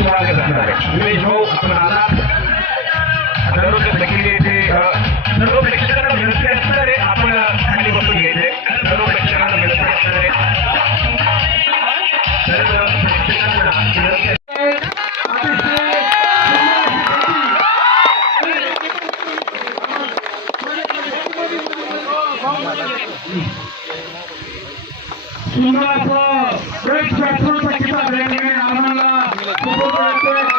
मनापासून स्वागत असणार आहे निलेश भाऊ आपण आला सर्व प्रेक्षकांना विनंती आपण खाली बसून घ्यायचे सर्व प्रेक्षकांना विनंती सर्व प्रेक्षकांना विनंती सुंदर असं किताब या ठिकाणी आम्हाला Thank you.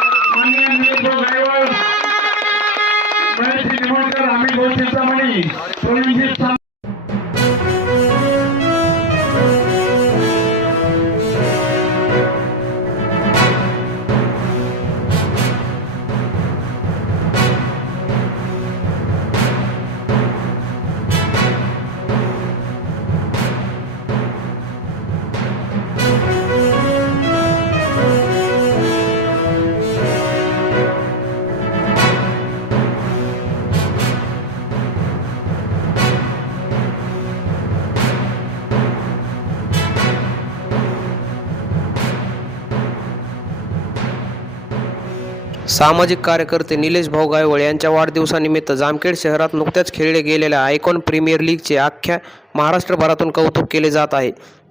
सामाजिक कार्यकर्ते निलेश भाऊ गायवळ यांच्या वाढदिवसानिमित्त जामखेड शहरात नुकत्याच खेळले गेलेल्या आयकॉन प्रीमियर लीगचे अख्ख्या महाराष्ट्रभरातून कौतुक केले जात आहे.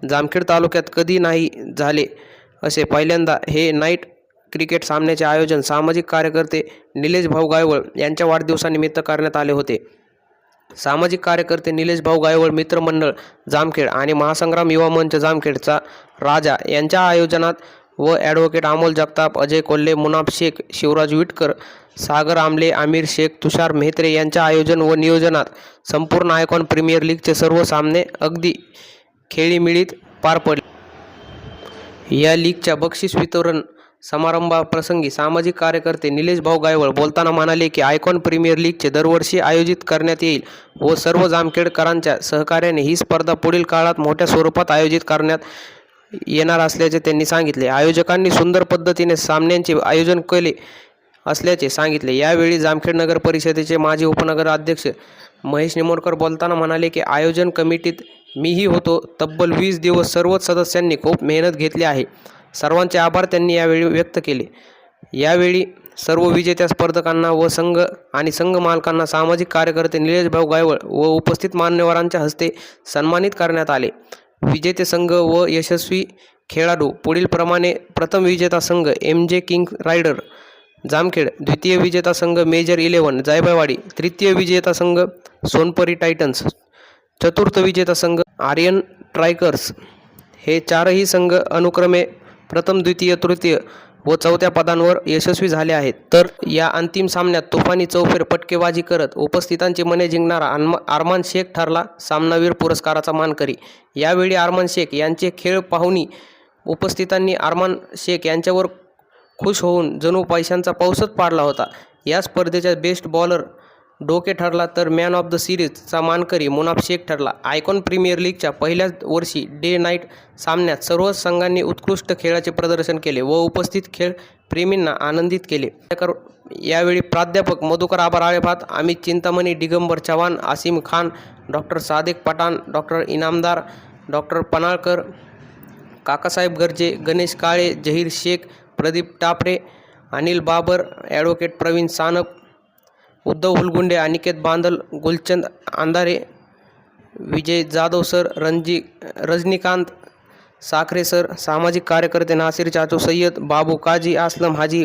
जामखेड तालुक्यात कधी नाही झाले असे पहिल्यांदा हे नाईट क्रिकेट सामन्याचे आयोजन सामाजिक कार्यकर्ते निलेश भाऊ गायवळ यांच्या वाढदिवसानिमित्त करण्यात आले होते. सामाजिक कार्यकर्ते निलेश भाऊ गायवळ मित्रमंडळ जामखेड आणि महासंग्राम युवा मंच जामखेडचा राजा यांच्या आयोजनात व ॲडव्होकेट अमोल जगताप अजय कोल्हे मुनाफ शेख शिवराज विटकर सागर आमले आमिर शेख तुषार मेहत्रे यांच्या आयोजन व नियोजनात संपूर्ण आयकॉन प्रीमियर लीगचे सर्व सामने अगदी खेळीमिळीत पार पडले. या लीगच्या बक्षीस वितरण समारंभाप्रसंगी सामाजिक कार्यकर्ते निलेश भाऊ गायवळ बोलताना म्हणाले की आयकॉन प्रीमियर लीगचे दरवर्षी आयोजित करण्यात येईल व सर्व जामखेडकरांच्या सहकार्याने ही स्पर्धा पुढील काळात मोठ्या स्वरूपात आयोजित करण्यात येणार असल्याचे त्यांनी सांगितले. आयोजकांनी सुंदर पद्धतीने सामन्यांचे आयोजन केले असल्याचे सांगितले. यावेळी जामखेड नगर परिषदेचे माजी उपनगर अध्यक्ष महेश निमोणकर बोलताना म्हणाले की आयोजन कमिटीत मीही होतो. तब्बल वीस दिवस सर्वच सदस्यांनी खूप मेहनत घेतली आहे. सर्वांचे आभार त्यांनी यावेळी व्यक्त केले. यावेळी सर्व विजेत्या स्पर्धकांना व संघ आणि संघ मालकांना सामाजिक कार्यकर्ते निलेश भाऊ गायवळ व उपस्थित मान्यवरांच्या हस्ते सन्मानित करण्यात आले. विजेते संघ व यशस्वी खेळाडू. पुढीलप्रमाणे प्रथम विजेता संघ M J king rider. Jamkhed. द्वितीय विजेता संघ मेजर इलेव्हन जायबावाडी तृतीय विजेता संघ सोनपरी टायटन्स. चतुर्थ विजेता संघ आर्यन ट्रायकर्स. हे चारही संघ अनुक्रमे प्रथम द्वितीय तृतीय व चौथ्या पदांवर यशस्वी झाले आहेत. तर या अंतिम सामन्यात तुफानी चौफेर पटकेबाजी करत उपस्थितांची मने जिंकणारा अनमा आरमान शेख ठरला सामनावीर पुरस्काराचा मानकरी. यावेळी आरमान शेख यांचे खेळ पाहुणी उपस्थितांनी आरमान शेख यांच्यावर खुश होऊन जणू पैशांचा पाऊसच पाडला होता. या स्पर्धेच्या बेस्ट बॉलर डोके ठरला तर मॅन ऑफ द सिरीजचा मानकरी मुनाफ शेख ठरला. आयकॉन प्रीमियर लीगच्या पहिल्याच वर्षी डे नाईट सामन्यात सर्वच संघांनी उत्कृष्ट खेळाचे प्रदर्शन केले व उपस्थित खेळ प्रेमींना आनंदित केले. यावेळी प्राध्यापक मधुकर आभार Alebhat Amit Chintamani Digambar Chavan Asim Khan doctor Sadek Pathan doctor Inamdar doctor Panalkar Kakasaheb Garje Ganesh Kale Zaheer Shaikh Pradeep Tapre Anil Babar advocate Pravin Sanap Uddhav Hulgunde Aniket Bandal Gulchand Andhare Vijay Jadhav sir Ranji Rajinikant Sakhare sir सामाजिक कार्यकर्ते नासिर चाचू सय्यद बाबू काजी आसलम हाजी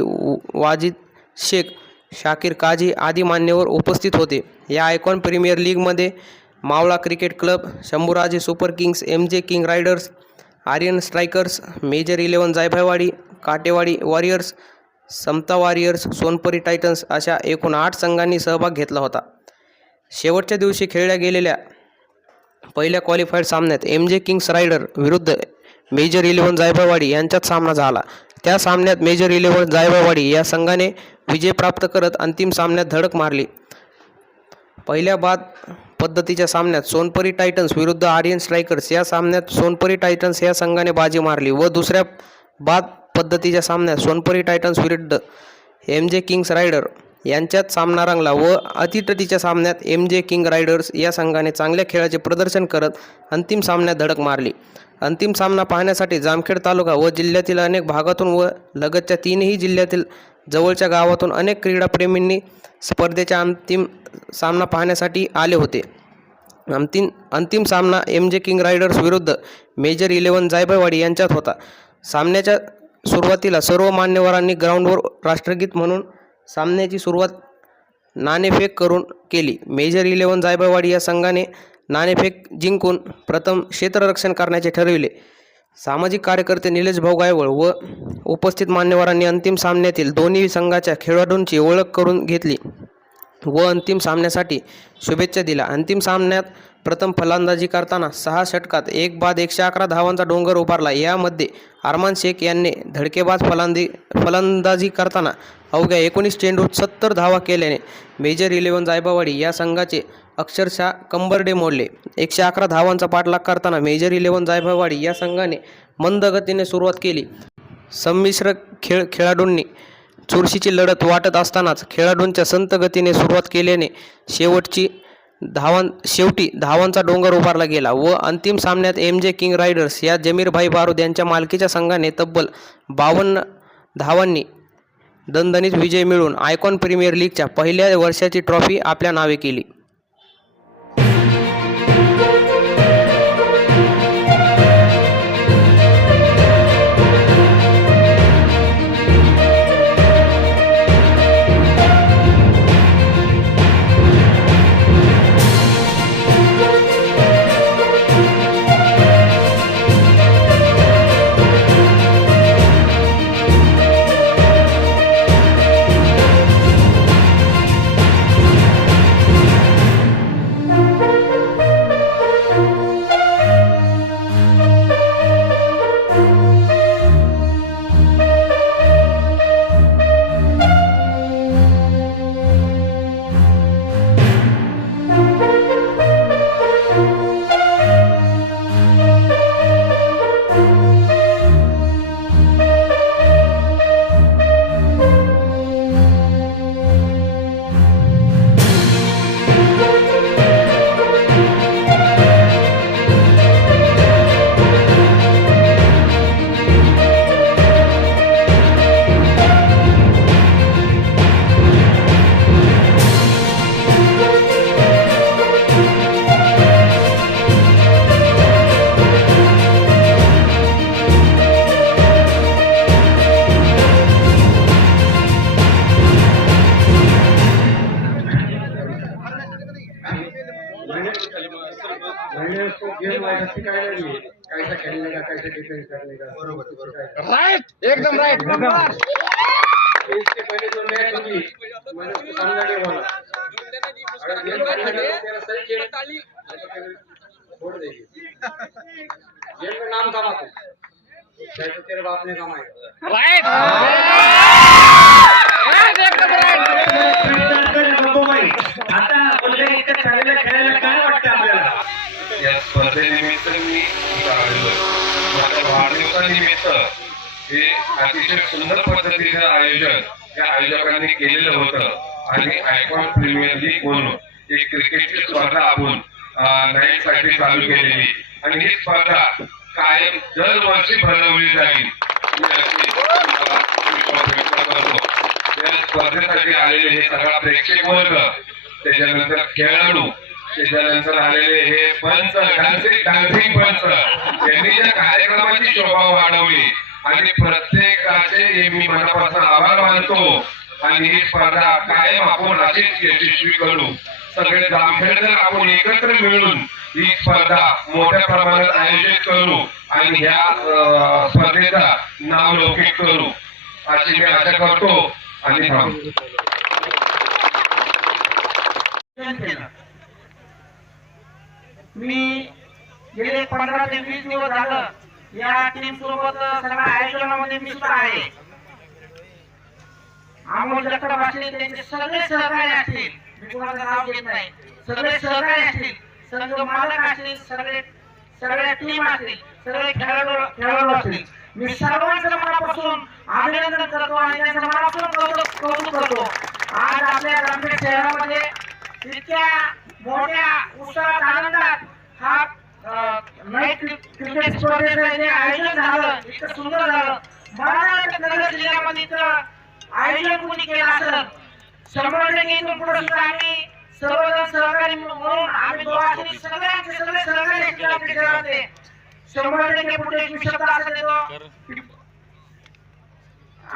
वाजिद शेख शाकीर काजी आदी मान्यवर उपस्थित होते. या icon premier लीगमध्ये Mavla Cricket Club Shambhuraje Super Kings M J King Riders Aryan Strikers Major Eleven Jaybhaywadi Katewadi Warriors Samata Warriors Sonpari Titans अशा एकूण आठ संघांनी सहभाग घेतला होता. शेवटच्या दिवशी खेळल्या गेलेल्या पहिल्या क्वालिफाईड सामन्यात एम जे किंग्स रायडर विरुद्ध मेजर इलेव्हन जायबावाडी यांच्यात सामना झाला. त्या सामन्यात मेजर इलेव्हन जायबावाडी या संघाने विजय प्राप्त करत अंतिम सामन्यात धडक मारली. पहिल्या बाद पद्धतीच्या सामन्यात सोनपरी टायटन्स विरुद्ध आर्यन स्ट्रायकर्स या सामन्यात सोनपरी टायटन्स या संघाने बाजी मारली व दुसऱ्या बाद पद्धतीच्या सामन्यात सोनपरी टायटन्स विरुद्ध एम जे किंग्स रायडर यांच्यात सामना रंगला व अतिटतीच्या सामन्यात एम जे किंग रायडर्स या संघाने चांगल्या खेळाचे प्रदर्शन करत अंतिम सामन्यात धडक मारली. अंतिम सामना पाहण्यासाठी जामखेड तालुका व जिल्ह्यातील अनेक भागातून व लगतच्या तीनही जिल्ह्यातील जवळच्या गावातून अनेक क्रीडाप्रेमींनी स्पर्धेच्या अंतिम सामना पाहण्यासाठी आले होते. अंतिम अंतिम सामना एम जे किंग रायडर्स विरुद्ध मेजर इलेवन जायबावाडी यांच्यात होता. सामन्याच्या सुरुवातीला सर्व मान्यवरांनी ग्राउंडवर राष्ट्रगीत म्हणून सामन्याची सुरुवात नाणेफेक करून केली. मेजर इलेव्हन जायबावाडी या संघाने नाणेफेक जिंकून प्रथम क्षेत्ररक्षण करण्याचे ठरविले. सामाजिक कार्यकर्ते निलेश भाऊ गायवळ व उपस्थित मान्यवरांनी अंतिम सामन्यातील दोन्ही संघाच्या खेळाडूंची ओळख करून घेतली व अंतिम सामन्यासाठी शुभेच्छा दिल्या. अंतिम सामन्यात प्रथम फलंदाजी करताना सहा षटकात एक बाद एकशे अकरा धावांचा डोंगर उभारला. यामध्ये अरमान शेख यांनी धडकेबाज फलंदी फलंदाजी करताना अवघ्या एकोणीस चेंडूत सत्तर धावा केल्याने मेजर इलेव्हन जायबावाडी या संघाचे अक्षरशः कंबरडे मोडले. एकशे अकरा धावांचा पाठलाग करताना मेजर इलेव्हन जायबावाडी या संघाने मंद गतीने सुरुवात केली. संमिश्र खेळ खेळाडूंनी चुरशीची लढत वाटत असतानाच खेळाडूंच्या संत गतीने सुरुवात केल्याने शेवटची धावां शेवटी धावांचा डोंगर उभारला गेला व अंतिम सामन्यात एम जे किंग रायडर्स या जमीरभाई बारूद यांच्या मालकीच्या संघाने तब्बल बावन्न धावांनी दणदणीत विजय मिळून आयकॉन प्रीमियर लीगच्या पहिल्या वर्षाची ट्रॉफी आपल्या नावे केली. का का राइट एकदम राइट इसके पहले जो मैच समझा के बोला अगर गेम खेलने का तेरा सही फिर छोड़ देगी गेम में नाम कमा तू तो तेरे बाप ने कमाएगा राइट दिवसानिमित्त हे अतिशय सुंदर पद्धतीचं आयोजन या आयोजकांनी केलेलं होतं. आणि आयकॉन प्रीमियर लीग म्हणून एक क्रिकेटची स्पर्धा आपण नाईटसाठी चालू केलेली. आणि ही स्पर्धा कायम दरवर्षी भरवली जाईल. या स्पर्धेसाठी आलेले हे सगळा प्रेक्षक वर्ग त्याच्यानंतर खेळाडू त्याच्यानंतर आलेले हे पंच डान्सिंग डान्सिंग पंच. यांनी या कार्यक्रमाची शोभा वाढवली आणि प्रत्येकाचे मी मनापासून आभार मानतो. आणि ही स्पर्धा कायम आपण अशीच यशस्वी करू. सगळे जामखेडकर आपण एकत्र मिळून ही स्पर्धा मोठ्या प्रमाणात आयोजित करू आणि ह्या स्पर्धेचा नाव लौकिक करू. अशी मी आशा करतो. आणि थांबतो मी गेले पंधरा ते वीस दिवस झालं. या टीम सोबत सगळ्या आयोजनामध्ये मी सुद्धा आहे. अमोल जगताप असतील त्यांचे सगळे सहकारी असतील. मी कुणाचं नाव घेत नाही. सगळे सहकारी असतील. संघ मालक असतील सगळे सगळ्या टीम असतील. सगळे खेळाडू खेळाडू असतील. मी सर्वांचं मनापासून अभिनंदन करतो आणि त्यांचं मनापासून कौतुक कौतुक करतो. आज आपल्या जामखेड शहरामध्ये इतक्या मोठ्या उत्साहात आनंदात हा नाईट क्रिकेट स्पर्धेचं जे आयोजन झालं इतकं सुंदर झालं. महाराष्ट्र नगर जिल्ह्यामध्ये इथं आयोजन कोणी केलं असं शंभर टक्के इथून पुढे सुद्धा आम्ही सर्वजण सहकारी म्हणून आम्ही दोघांनी सगळ्यांचे सगळे सहकारी असतील आपल्या शहरामध्ये शंभर टक्के पुढे एक शब्द असा देतो.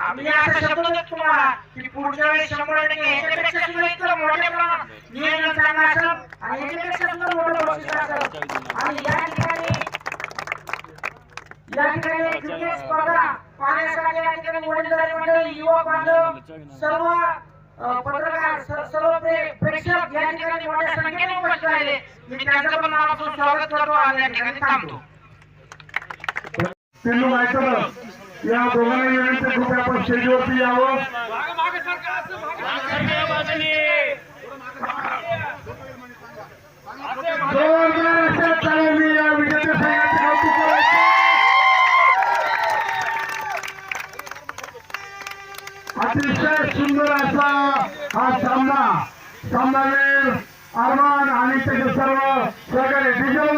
आम्ही असं शब्द देतो तुम्हाला की पुढच्या वेळेस शंभर टक्के ह्याच्यापेक्षा सुद्धा इतकं मोठ्या प्रमाणात नियोजन चांगलं असेल आणि ह्याच्यापेक्षा सुद्धा मोठं बक्षीस असेल आणि या ठिकाणी या ठिकाणी क्रिकेट स्पर्धा पाहण्यासाठी या ठिकाणी वडीलधारी मंडळी युवा बांधव सर्व पत्रकार सर्व प्रे- प्रेक्षक या ठिकाणी मोठ्या संख्येने उपस्थित राहिले मी त्यांचं पण नावाचं स्वागत करतो आणि या ठिकाणी थांबतो. पिल्लू माहिती या दोघांना विनंती कृपया आपण स्टेजवरती यावं अशा तालीमी या विजेत्या संघाचे कौतुक करायचे. अतिशय सुंदर असा हा सामना सामनावीर अरमान आणि त्याचे सर्व सहकारी डिजल